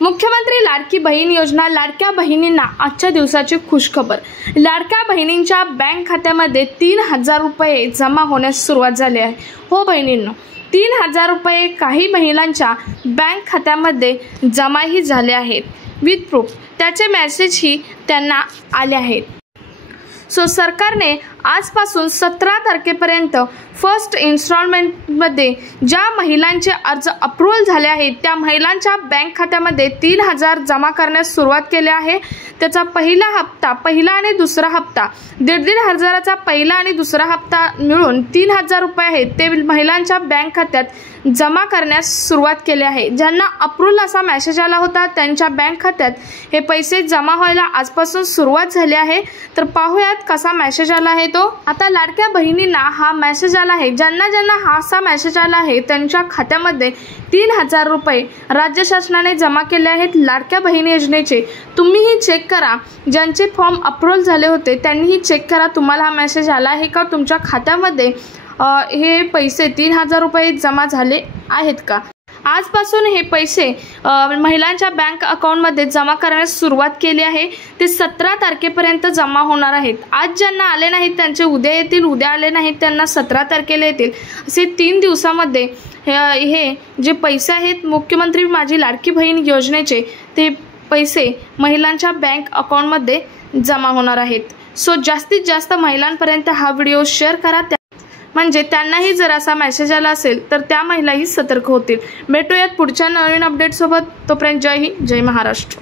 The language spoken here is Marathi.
मुख्यमंत्री लाडकी बहीण योजना, लाडक्या बहिणींना आजच्या दिवसाची खुशखबर। लाडक्या बहिणींच्या बँक खात्यामध्ये 3000 रुपये जमा होण्यास सुरुवात झाली आहे। हो बहिणींनो, 3000 रुपये काही महिलांच्या बँक खात्यामध्ये जमाही झाले आहेत विथ प्रूफ। त्याचे मेसेजही त्यांना आले आहेत। सरकारने आजपासून 17 तारखेपर्यंत फर्स्ट इन्स्टॉलमेंटमध्ये ज्या महिलांचे अर्ज अप्रूव्हल झाले आहेत त्या महिलांच्या बँक खात्यामध्ये 3000 जमा करण्यास सुरुवात केली आहे। त्याचा पहिला आणि दुसरा हप्ता 1,500चा पहिला आणि दुसरा हप्ता मिळून 3000 रुपये आहेत ते महिलांच्या बँक खात्यात जमा करण्यास सुरुवात केली आहे। ज्यांना अप्रूव्हल असा मेसेज आला होता त्यांच्या बँक खात्यात हे पैसे जमा व्हायला आजपासून सुरुवात झाली आहे। तर पाहूयात कसा मेसेज आला आहे तो। आता लाडक्या बहिणींना हा मेसेज आला आहे। ज्यांना हा असा मेसेज आला आहे त्यांच्या खात्यामध्ये 3000 रुपये राज्य शासनाने जमा केले आहेत लाडक्या बहिणी योजनेचे। तुम्हीही चेक करा, ज्यांचे फॉर्म अप्रूव्हल झाले होते त्यांनीही चेक करा तुम्हाला हा मेसेज आला आहे का, तुमच्या खात्यामध्ये हे पैसे 3000 रुपये जमा झाले आहेत का। आजपासून हे पैसे महिलांच्या बँक अकाउंटमध्ये जमा करण्यास सुरुवात केली आहे। ते 17 तारखेपर्यंत जमा होणार आहेत। आज ज्यांना आले नाहीत त्यांचे उद्या येतील, उद्या आले नाहीत त्यांना 17 तारखेला येतील। असे 3 दिवसामध्ये हे जे पैसे आहेत मुख्यमंत्री माझी लाडकी बहीण योजनेचे ते पैसे महिलांच्या बँक अकाउंटमध्ये जमा होणार आहेत। जास्तीत जास्त महिलांपर्यंत हा व्हिडिओ शेअर करा, म्हणजे त्यांनाही जर असा मेसेज आला असेल तर त्या महिलाही सतर्क होतील। भेटूयात पुढच्या नवीन अपडेट सोबत। तोपर्यंत जय हिंद, जय महाराष्ट्र।